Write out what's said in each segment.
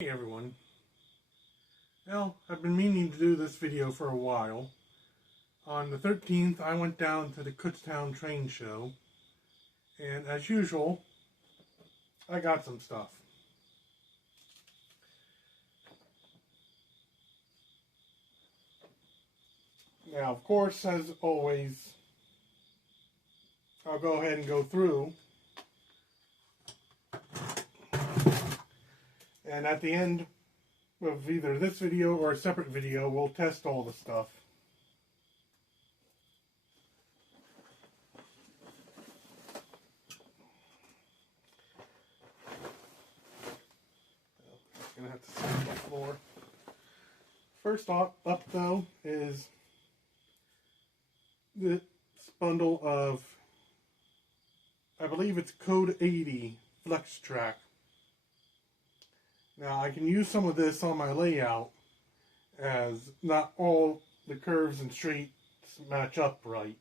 Hey everyone. Well, I've been meaning to do this video for a while. On the 13th, I went down to the Kutztown Train Show, and as usual, I got some stuff. Now, of course, as always, I'll go ahead and go through. And at the end of either this video or a separate video, we'll test all the stuff. I'm gonna have to sit on the floor. First up though is this bundle of, I believe it's code 80 flex track. Now I can use some of this on my layout, as not all the curves and streets match up right.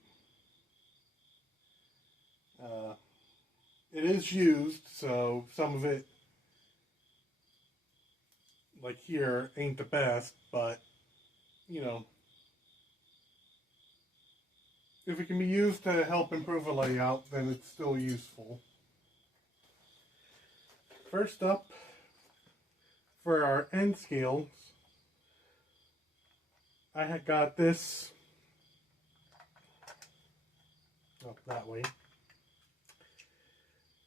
It is used, so some of it, like here, ain't the best, but you know, if it can be used to help improve a layout, then it's still useful. First up, for our end scales, I had got this up that way.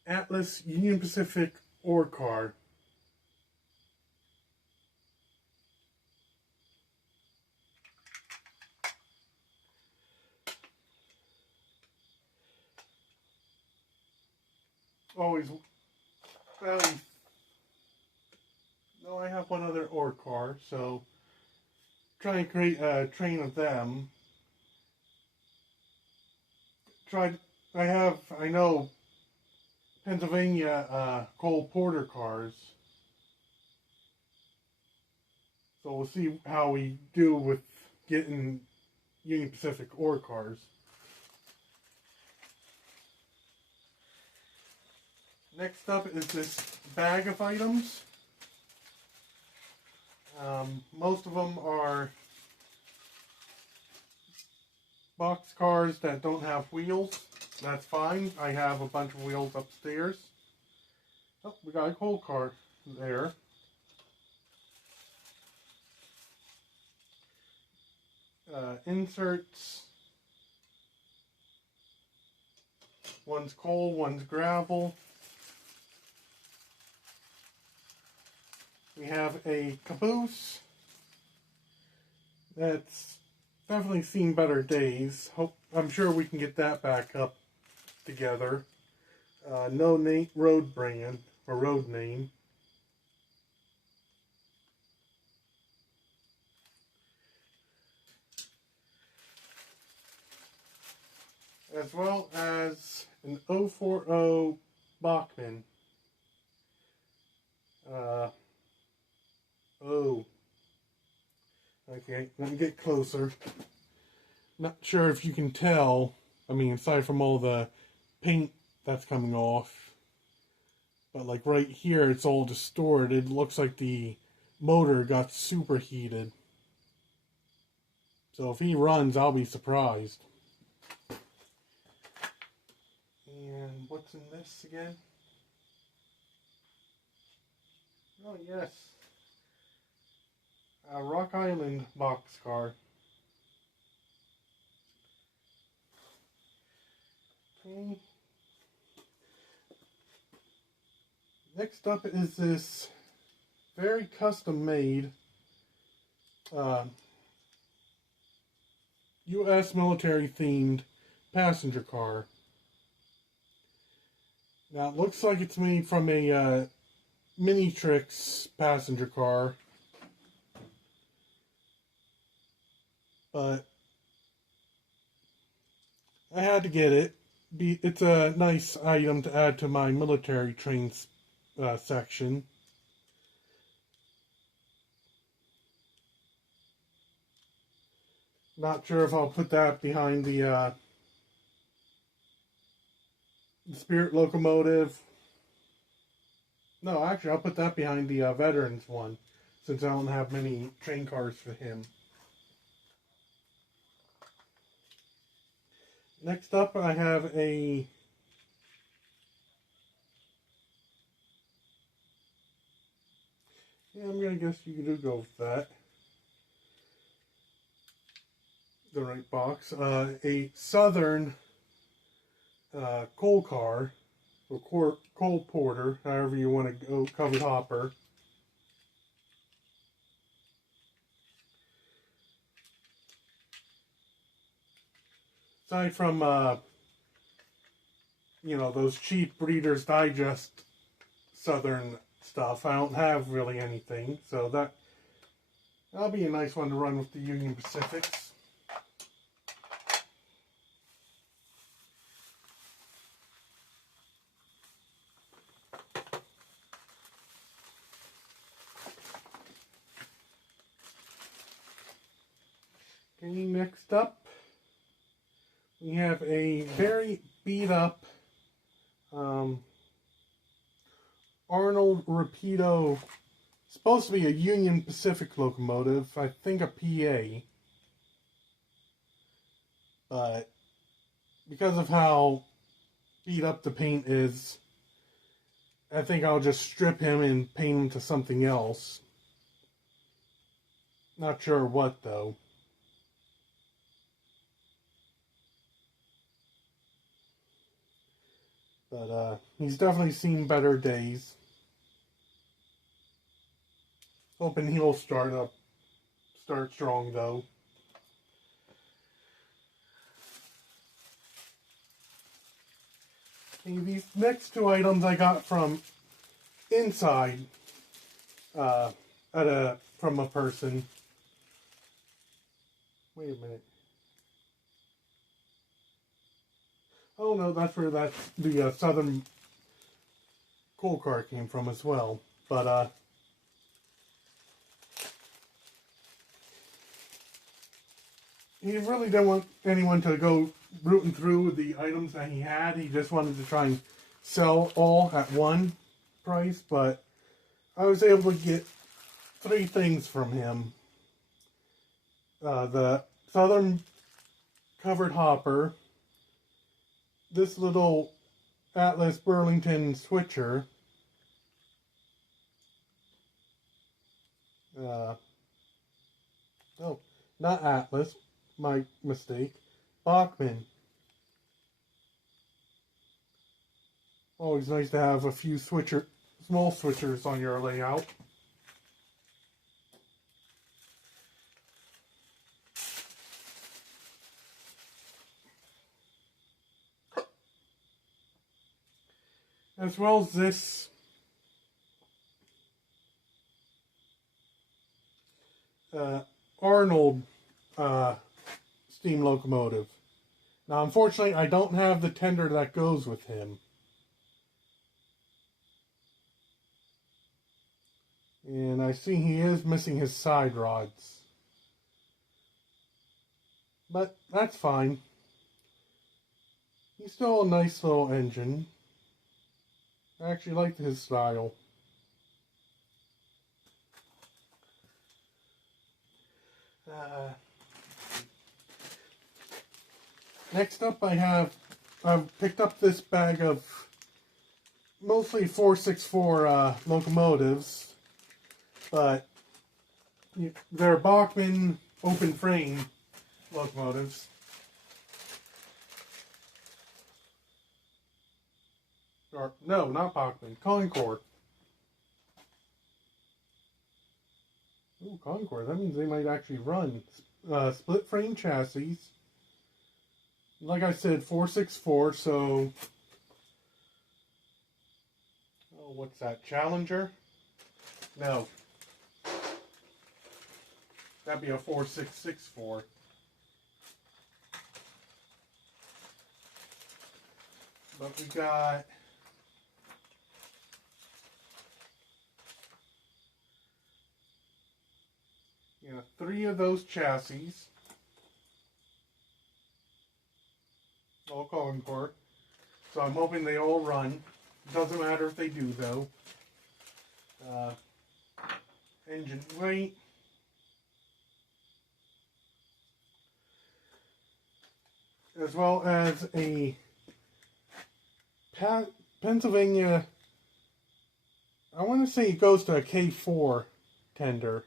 Atlas Union Pacific ore car. Always, well, no, I have one other ore car, so try and create a train of them. I know Pennsylvania coal porter cars, so we'll see how we do with getting Union Pacific ore cars. Next up is this bag of items. Most of them are box cars that don't have wheels. That's fine. I have a bunch of wheels upstairs. Oh, we got a coal car there. Inserts. One's coal, one's gravel. We have a caboose that's definitely seen better days. I'm sure we can get that back up together. No road brand or road name. As well as an 040 Bachmann. Okay, let me get closer. Not sure if you can tell, I mean, aside from all the paint that's coming off, but like right here, it's all distorted. It looks like the motor got superheated. So if he runs, I'll be surprised. And what's in this again? Oh, yes. A Rock Island boxcar. Okay. Next up is this very custom made U.S. military themed passenger car. Now it looks like it's made from a Minitrix passenger car, but I had to get it. It's a nice item to add to my military trains section. Not sure if I'll put that behind the Spirit locomotive No, actually, I'll put that behind the veterans one, since I don't have many train cars for him. Next up, I have a... Yeah, I'm going to guess you do go with that. The right box. A Southern coal car, or coal porter, however you want to go, covered hopper. Aside from, you know, those cheap Reader's Digest Southern stuff, I don't have really anything, so that'll be a nice one to run with the Union Pacifics. Okay, next up, we have a very beat up Arnold Rapido, supposed to be a Union Pacific locomotive, I think a PA, but because of how beat up the paint is, I think I'll just strip him and paint him to something else. Not sure what though. But he's definitely seen better days. Hoping he'll start strong though. Okay, these next two items I got from inside, from a person. Wait a minute. Oh no, that's where the Southern coal car came from as well. But he really didn't want anyone to go rooting through the items that he had. He just wanted to try and sell all at one price. But I was able to get 3 things from him. The Southern covered hopper, this little Atlas Burlington switcher, no, not Atlas, my mistake, Bachman. Always nice to have a few small switchers on your layout. As well as this Arnold steam locomotive. Now, unfortunately, I don't have the tender that goes with him. And I see he is missing his side rods. But that's fine. He's still a nice little engine. I actually like his style. Next up, I've picked up this bag of mostly 464 locomotives, but they're Bachman open frame locomotives. Or, no, not Bachman, Con-Cor. Ooh, Con-Cor, that means they might actually run. Split frame chassis. Like I said, 464, so... Oh, what's that, Challenger? No. That'd be a 4664. But we got... you know, 3 of those chassis. All Con-Cor. So I'm hoping they all run. Doesn't matter if they do, though. uh, engine light, as well as a Pennsylvania, I want to say it goes to a K4 tender.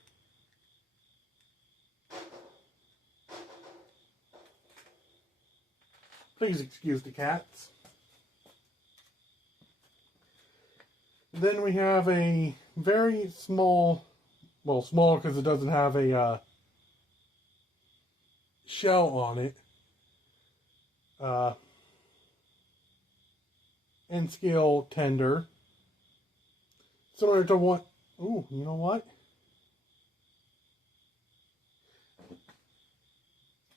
Please excuse the cats. Then we have a very small, well, small because it doesn't have a shell on it. N scale tender. Similar to what, ooh, you know what?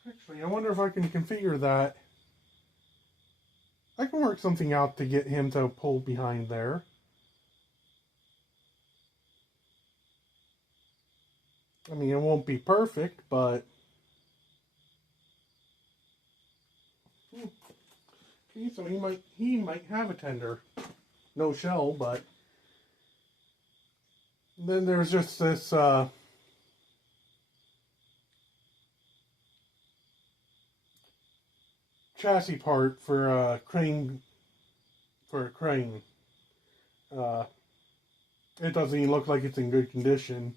Actually, I wonder if I can configure that. I can work something out to get him to pull behind there. I mean, it won't be perfect, but okay, so he might have a tender. No shell, but then there's just this chassis part for a crane. It doesn't even look like it's in good condition.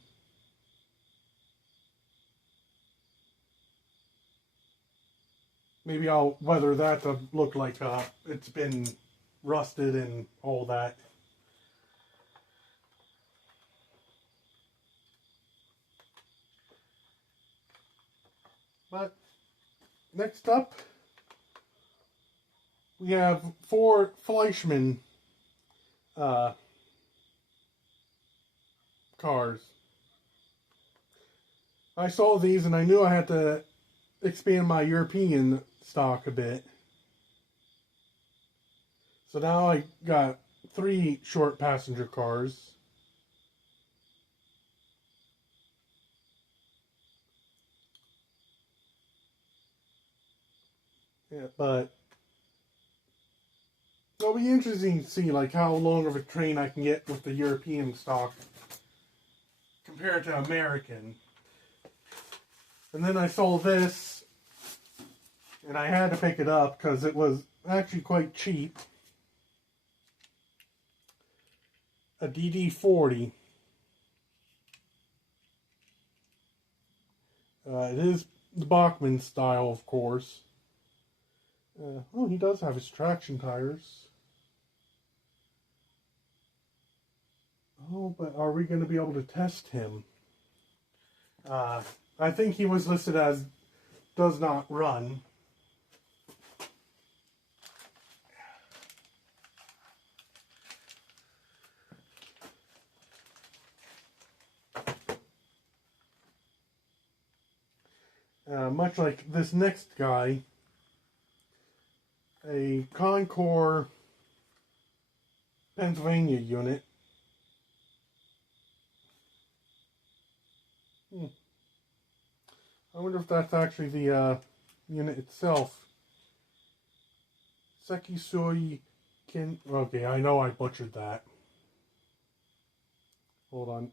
Maybe I'll weather that to look like it's been rusted and all that. But next up, we have 4 Fleischmann cars. I saw these and I knew I had to expand my European stock a bit. So now I got 3 short passenger cars. Yeah, but it'll be interesting to see like how long of a train I can get with the European stock compared to American. And then I saw this, and I had to pick it up because it was actually quite cheap. A DD40. It is the Bachmann style, of course. Oh, he does have his traction tires. Oh, but are we going to be able to test him? I think he was listed as does not run. Much like this next guy, a Con-Cor Pennsylvania unit. I wonder if that's actually the unit itself. Sekisui Kin. Okay, I know I butchered that. Hold on.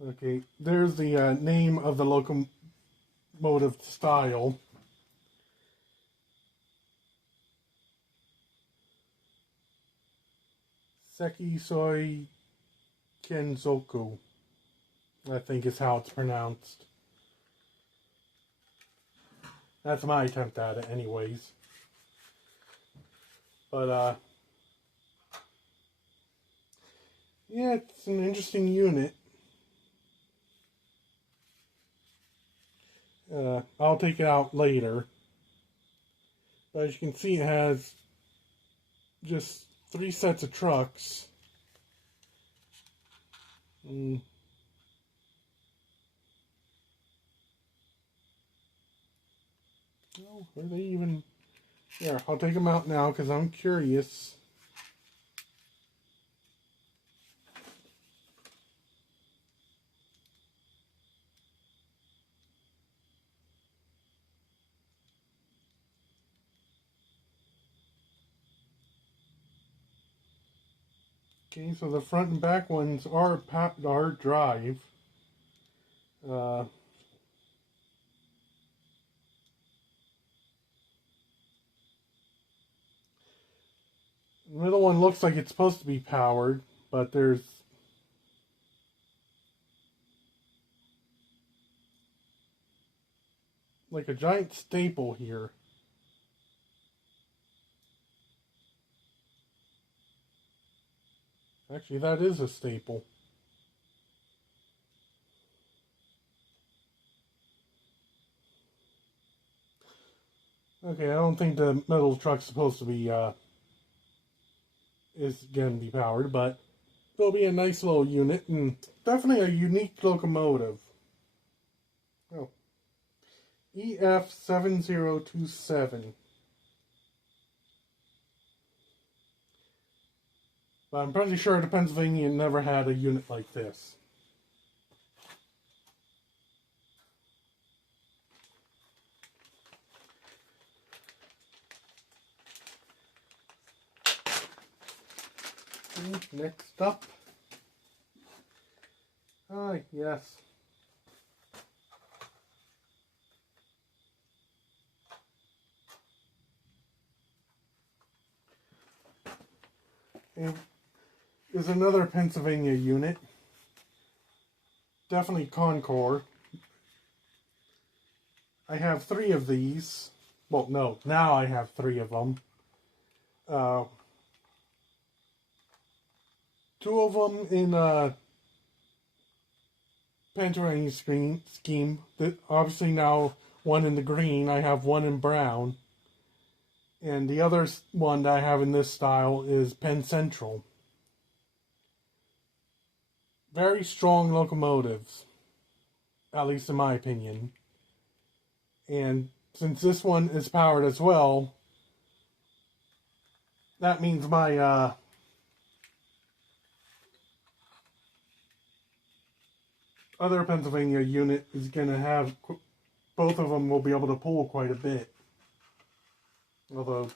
Okay, there's the name of the locomotive style. Sekisui Kenzoku, I think is how it's pronounced. That's my attempt at it anyways. But, yeah, it's an interesting unit. I'll take it out later. But as you can see, it has just 3 sets of trucks. Oh, are they even... Here, I'll take them out now because I'm curious. Okay, so the front and back ones are drive. Uh, the middle one looks like it's supposed to be powered, but there's like a giant staple here. Actually, that is a staple. Okay, I don't think the metal truck's supposed to be, is going to be powered, but it'll be a nice little unit, and definitely a unique locomotive. Oh, EF7027. But I'm pretty sure the Pennsylvania never had a unit like this. Next up. Yes. And is another Pennsylvania unit. Definitely Con-Cor. I have 3 of these. Well, no, now I have 3 of them. 2 of them in Pennsylvania scheme. Obviously now one in the green. I have one in brown. And the other one that I have in this style is Penn Central. Very strong locomotives, at least in my opinion. And since this one is powered as well, that means my other Pennsylvania unit is going to have, both of them will be able to pull quite a bit. Although,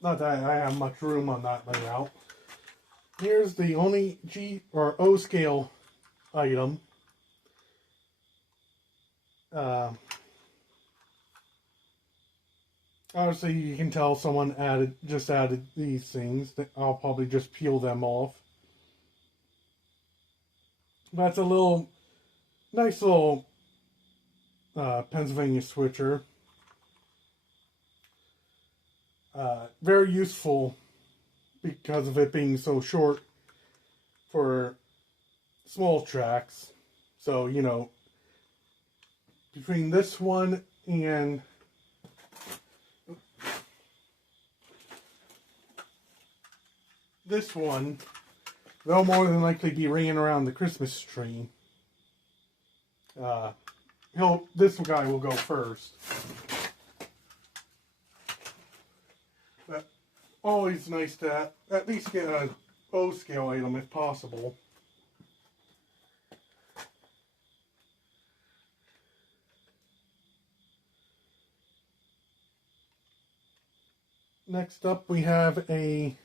not that I have much room on that layout. Here's the only G or O scale item. Obviously, you can tell someone just added these things. I'll probably just peel them off. That's a nice little Pennsylvania switcher. Very useful because of it being so short for small tracks. So, you know, between this one and this one, they'll more than likely be ringing around the Christmas tree. This guy will go first. But always nice to at least get a O scale item if possible. Next up we have a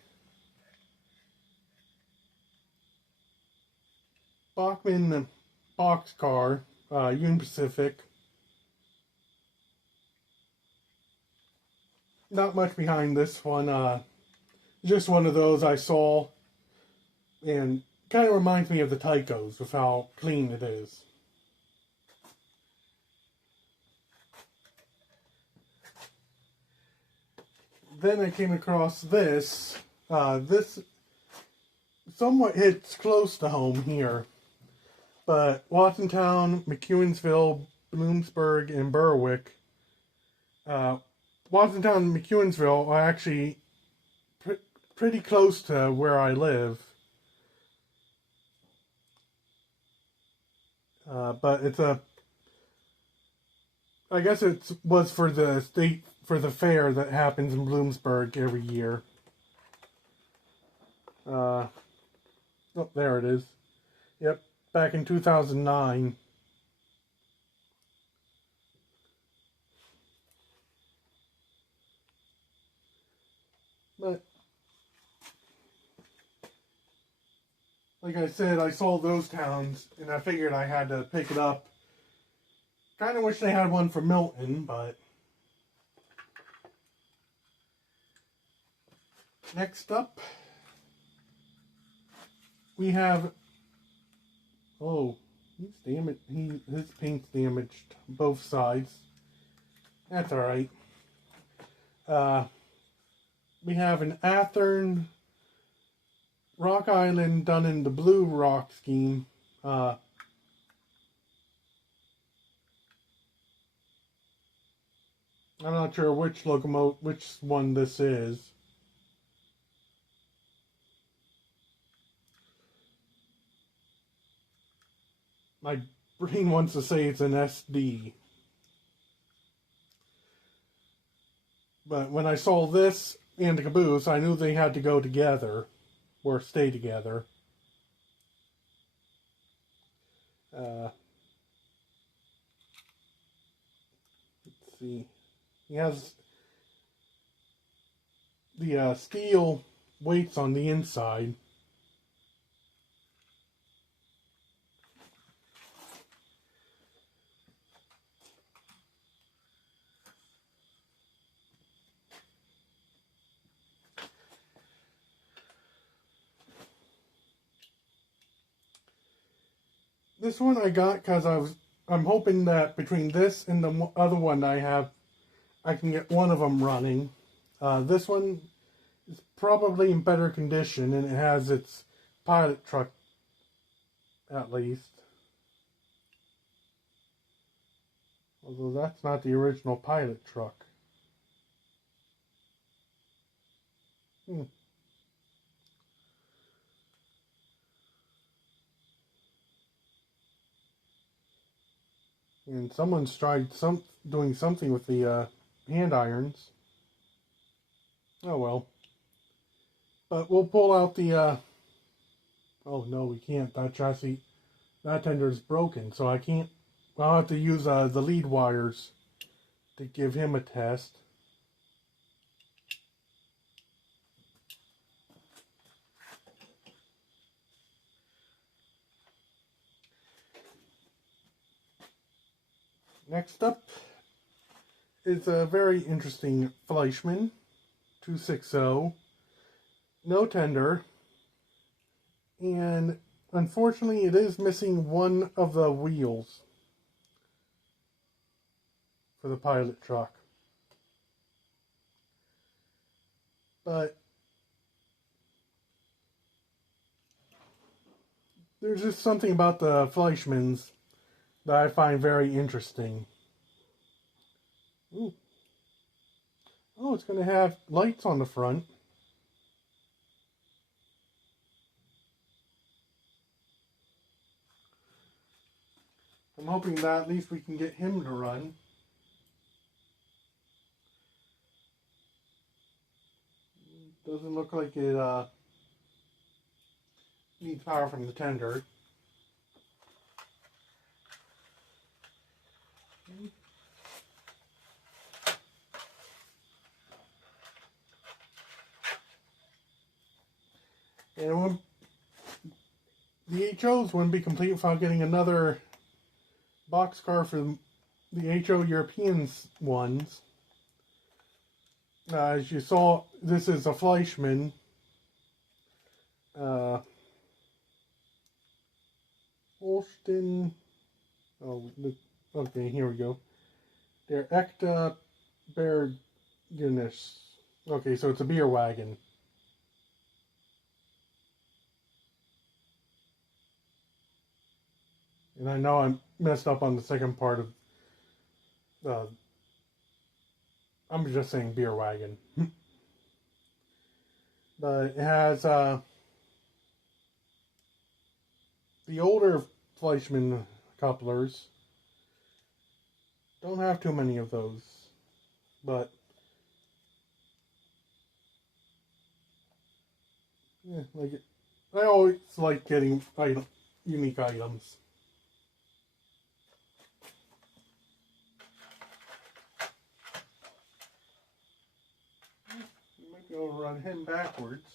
Bachmann boxcar, Union Pacific. Not much behind this one. Just one of those I saw, and kind of reminds me of the Tychos with how clean it is. Then I came across this. This somewhat hits close to home here, but Watsontown, McEwensville, Bloomsburg, and Berwick. Watsontown and McEwensville are actually pretty close to where I live. But I guess it was for the fair that happens in Bloomsburg every year. Oh, there it is. Yep, back in 2009. But like I said, I saw those towns, and I figured I had to pick it up. Kind of wish they had one for Milton, but... Next up, we have... Oh, he's damaged. His paint's damaged both sides. That's alright. We have an Athern Rock Island done in the blue rock scheme. I'm not sure which one this is. My brain wants to say it's an SD. But when I saw this and the caboose, I knew they had to go together. Or stay together. Let's see. He has the steel weights on the inside. This one I got because I'm hoping that between this and the other one I have, I can get one of them running. This one is probably in better condition, and it has its pilot truck, at least. Although that's not the original pilot truck. And someone's tried doing something with the hand irons. Oh well. But we'll pull out the... Oh no, we can't. That chassis, that tender is broken, so I can't... I'll have to use the lead wires to give him a test. Next up is a very interesting Fleischmann 260. No tender. And unfortunately it is missing one of the wheels for the pilot truck. But there's just something about the Fleischmanns that I find very interesting. Ooh. Oh, it's going to have lights on the front. I'm hoping that at least we can get him to run. Doesn't look like it needs power from the tender. And the HOs wouldn't be complete without getting another boxcar for the HO Europeans ones. As you saw, this is a Fleischmann. Holsten. Oh, okay, here we go. They're Ecta Bergenis. Okay, so it's a beer wagon. And I know I messed up on the second part of... I'm just saying beer wagon. But it has the older Fleischmann couplers. Don't have too many of those. But yeah, I always like getting unique items. Go run him backwards.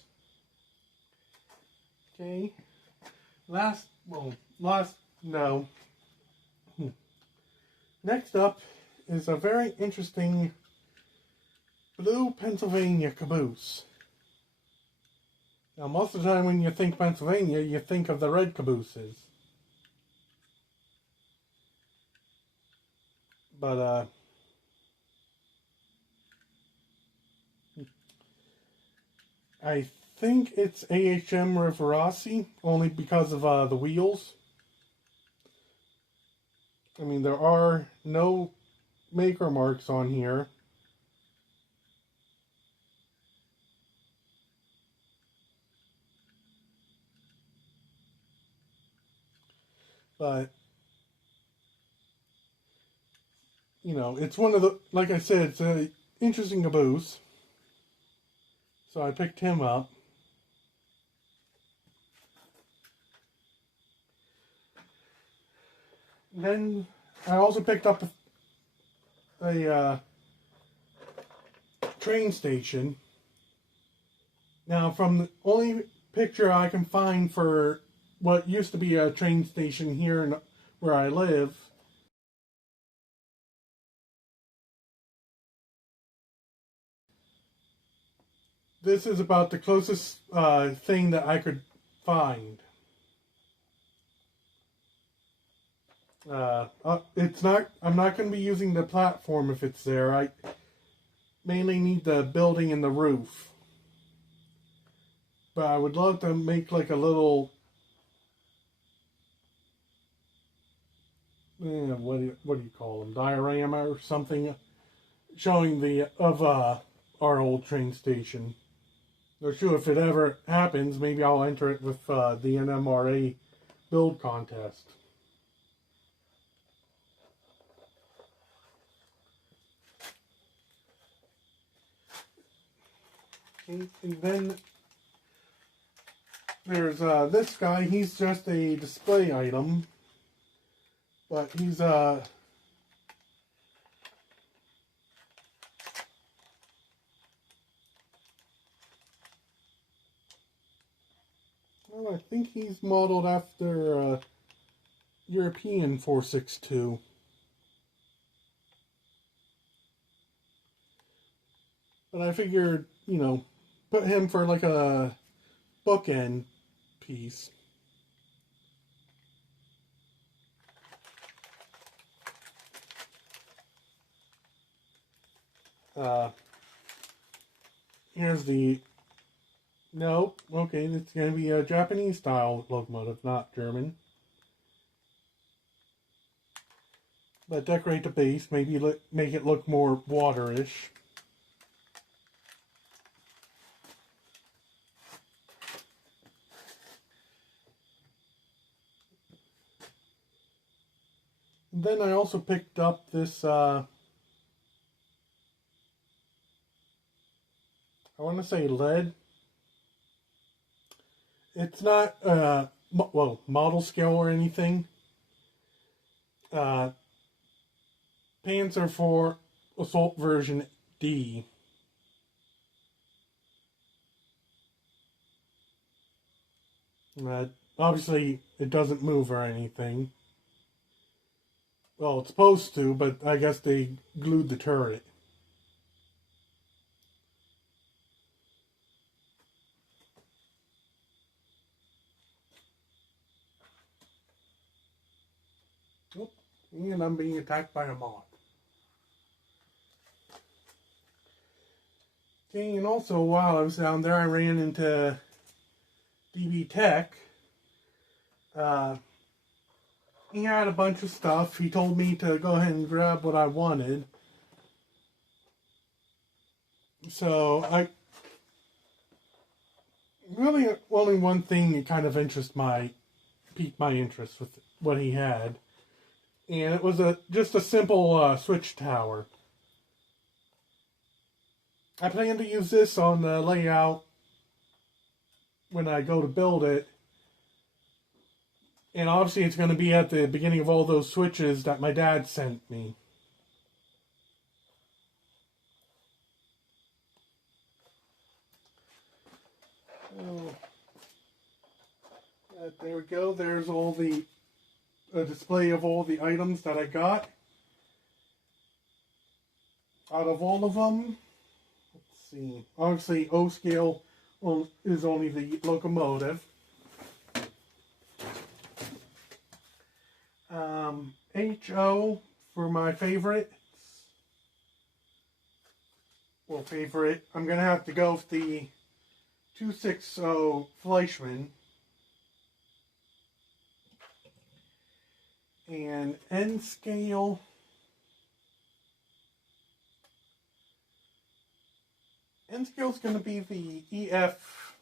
Okay. no. Next up is a very interesting blue Pennsylvania caboose. Now, most of the time when you think Pennsylvania, you think of the red cabooses. But, I think it's AHM Rivarossi, only because of the wheels. I mean, there are no maker marks on here. But, you know, it's one of the, like I said, it's an interesting caboose. So I picked him up. Then I also picked up a train station. Now, from the only picture I can find for what used to be a train station here where I live, this is about the closest thing that I could find. It's not. I'm not going to be using the platform if it's there. I mainly need the building and the roof. But I would love to make like a little. What do you call them? Diorama or something, showing the of our old train station. Or sure, if it ever happens, maybe I'll enter it with the NMRA build contest. And then there's this guy. He's just a display item, but he's well, I think he's modeled after European 462. But I figured, you know, put him for like a bookend piece. Here's the... No, okay, it's going to be a Japanese style locomotive, not German. But decorate the base, maybe make it look more waterish. And then I also picked up this, I want to say lead. It's not, well, model scale or anything. Panzer IV Assault version D. Obviously, it doesn't move or anything. Well, it's supposed to, but I guess they glued the turret. Oh, and I'm being attacked by a moth. Okay, and also while I was down there, I ran into DB Tech. He had a bunch of stuff. He told me to go ahead and grab what I wanted. So I really only one thing that kind of piqued my interest with what he had, and it was just a simple switch tower. I plan to use this on the layout when I go to build it. And obviously it's going to be at the beginning of all those switches that my dad sent me. Oh. But there we go. There's all the a display of all the items that I got. Out of all of them, let's see. Obviously, O scale is only the locomotive. HO for my favorite. Well, favorite. I'm gonna have to go with the 260 Fleischmann. And N scale. N scale is going to be the EF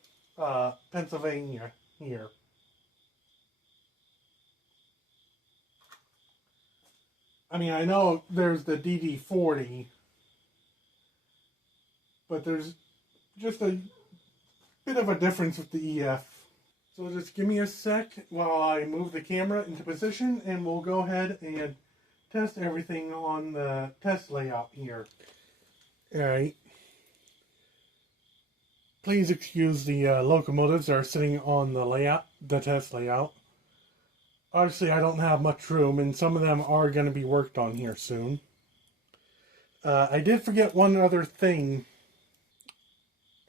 Pennsylvania here. I mean, I know there's the DD40, but there's just a bit of a difference with the EF. So just give me a sec while I move the camera into position, and we'll go ahead and test everything on the test layout here. Alright. Please excuse the locomotives that are sitting on the test layout. Obviously, I don't have much room, and some of them are going to be worked on here soon. I did forget one other thing.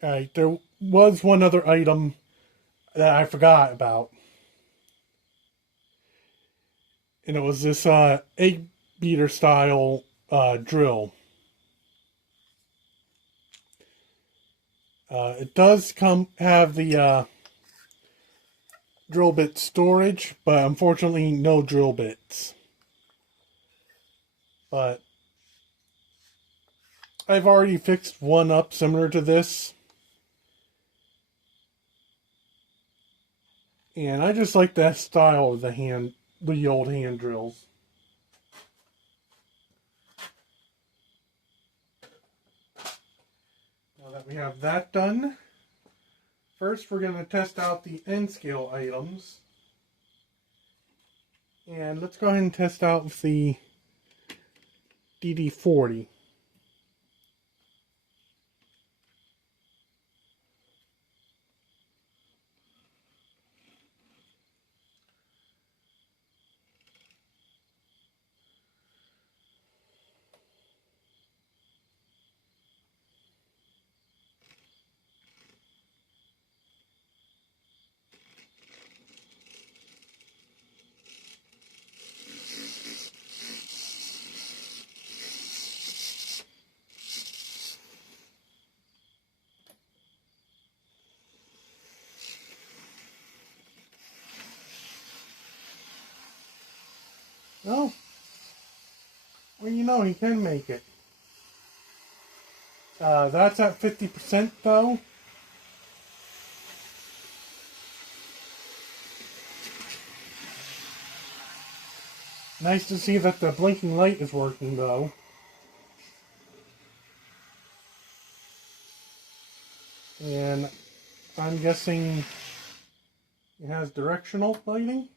Alright, there was one other item that I forgot about. And it was this egg beater style drill. It does have the drill bit storage, but unfortunately no drill bits. But I've already fixed one up similar to this. And I just like that style of the old hand drills. Now that we have that done, first we're going to test out the N scale items. And let's go ahead and test out with the DD40. Oh, well, you know, he can make it. That's at 50% though. Nice to see that the blinking light is working though. And I'm guessing it has directional lighting.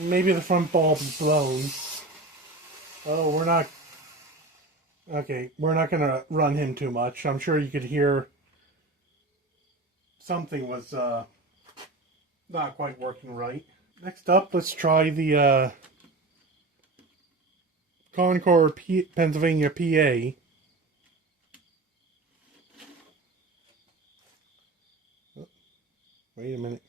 Maybe the front bulb is blown. Oh, we're not... Okay, we're not going to run him too much. I'm sure you could hear something was not quite working right. Next up, let's try the Con-Cor Pennsylvania PA. Oh, wait a minute.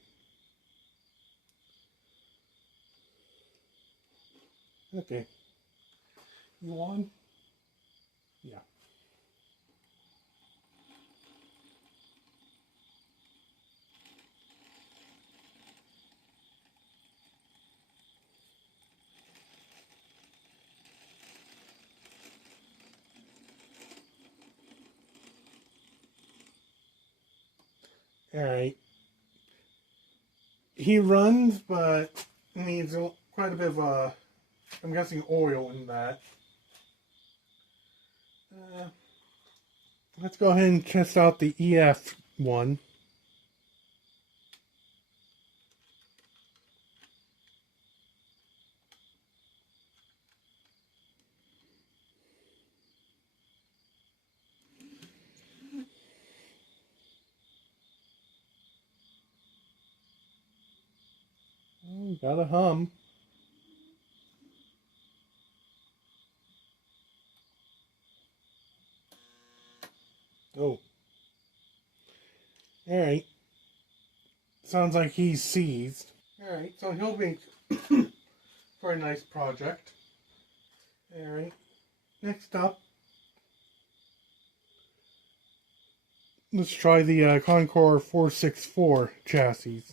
Okay. You on? Yeah. Alright. He runs, but needs quite a bit of, I'm guessing, oil in that. Let's go ahead and test out the EF one. Oh, got a hum. Oh. Alright. Sounds like he's seized. Alright, so he'll be for a nice project. Alright. Next up, let's try the Con-Cor 464 chassis.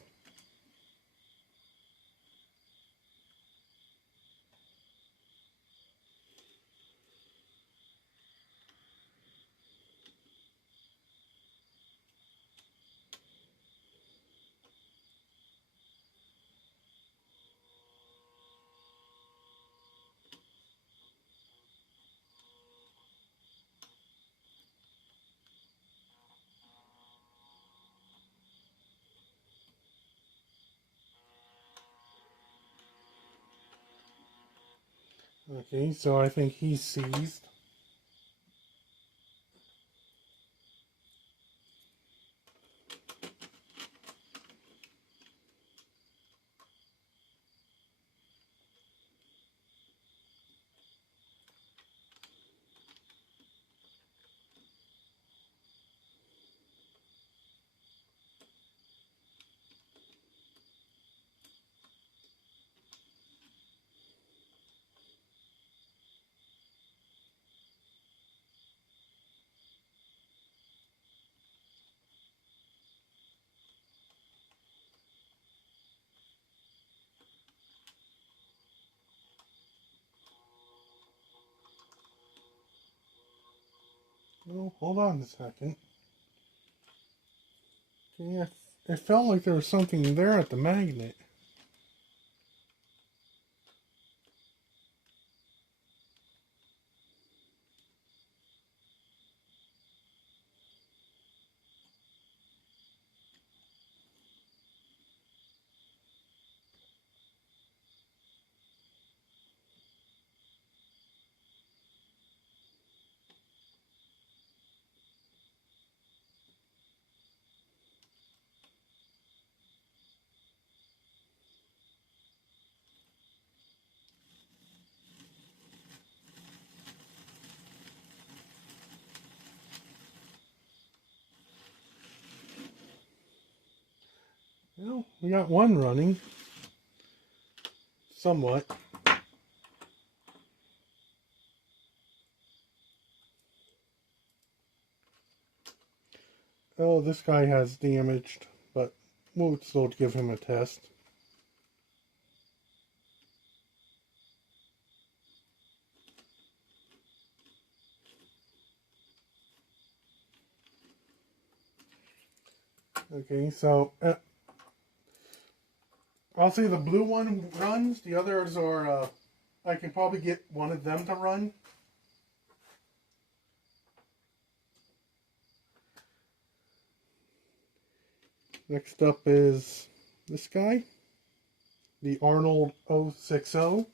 Okay, so I think he's seized. Oh, hold on a second. Yeah, it felt like there was something there at the magnet. Well, we got one running. Somewhat. Oh, this guy has damaged, but we'll still give him a test. Okay, so I'll say the blue one runs. The others are, I can probably get one of them to run. Next up is this guy, the Arnold 060.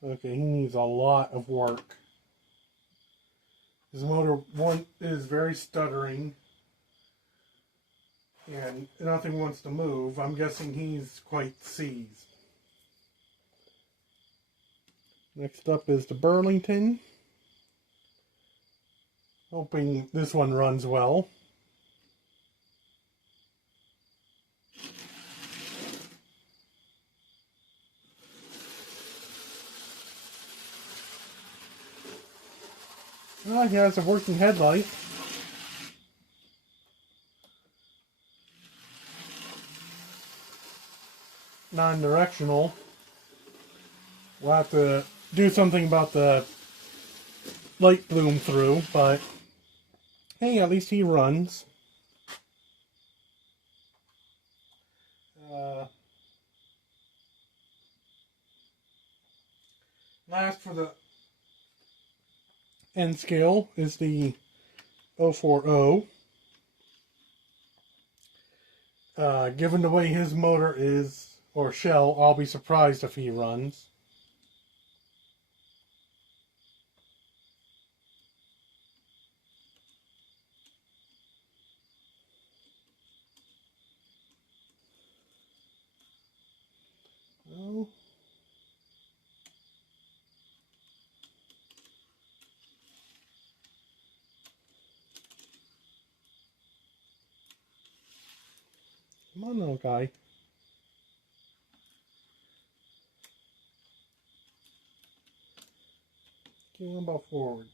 Okay, he needs a lot of work. His motor one is very stuttering, and nothing wants to move. I'm guessing he's quite seized. Next up is the Burlington. Hoping this one runs well. Well, he has a working headlight. Non-directional. We'll have to do something about the light bloom through, but hey, at least he runs. Last for the N scale is the 040. Given the way his motor is, or shell, I'll be surprised if he runs. Oh. Come on, little guy. Get one about forwards.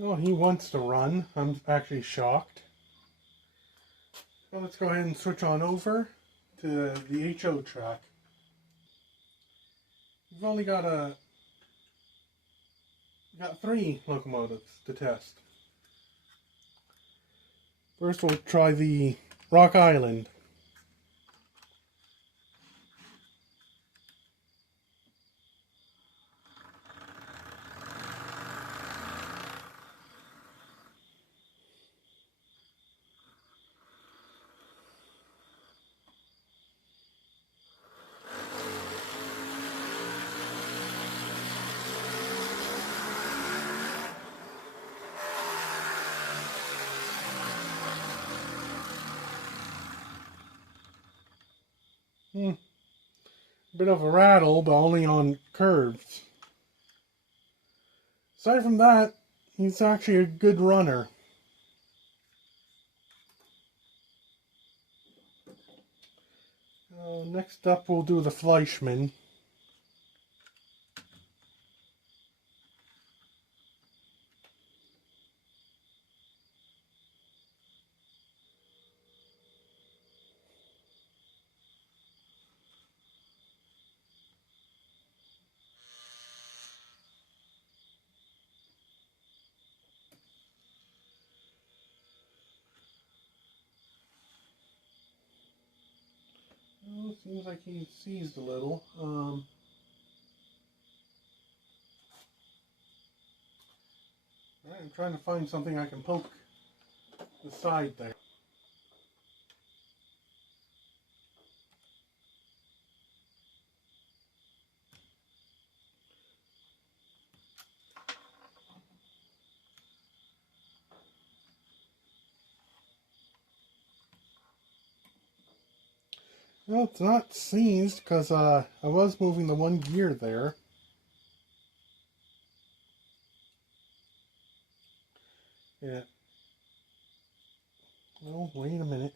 Oh, he wants to run. I'm actually shocked. Well, let's go ahead and switch on over to the HO track. We've only got 3 locomotives to test. First we'll try the Rock Island. Bit of a rattle, but only on curves. Aside from that, he's actually a good runner. Next up, we'll do the Fleischmann. Well, seems like he seized a little. I'm trying to find something I can poke the side there. Well, it's not seized because I was moving the one gear there. Yeah. Oh, wait a minute.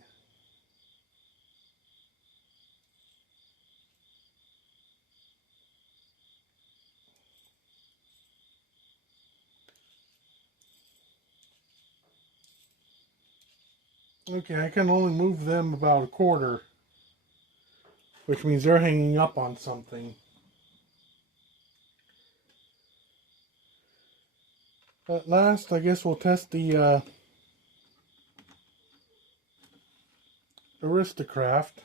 Okay, I can only move them about a quarter, which means they're hanging up on something. At last, I guess we'll test the Aristocraft.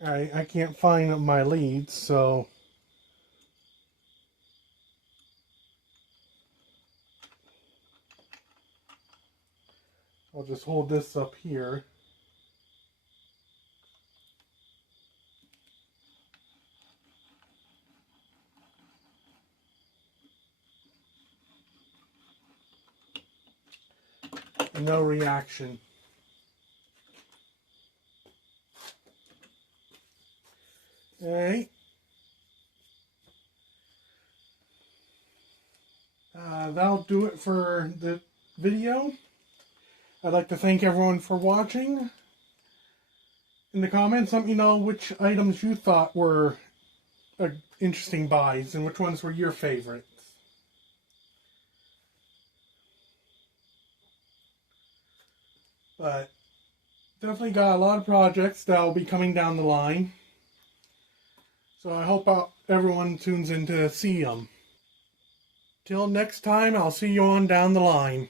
I can't find my leads, so I'll just hold this up here. No reaction. Alright. That'll do it for the video. I'd like to thank everyone for watching. In the comments, let me know which items you thought were interesting buys and which ones were your favorites. But definitely got a lot of projects that will be coming down the line. So I hope everyone tunes in to see them. Till next time, I'll see you on down the line.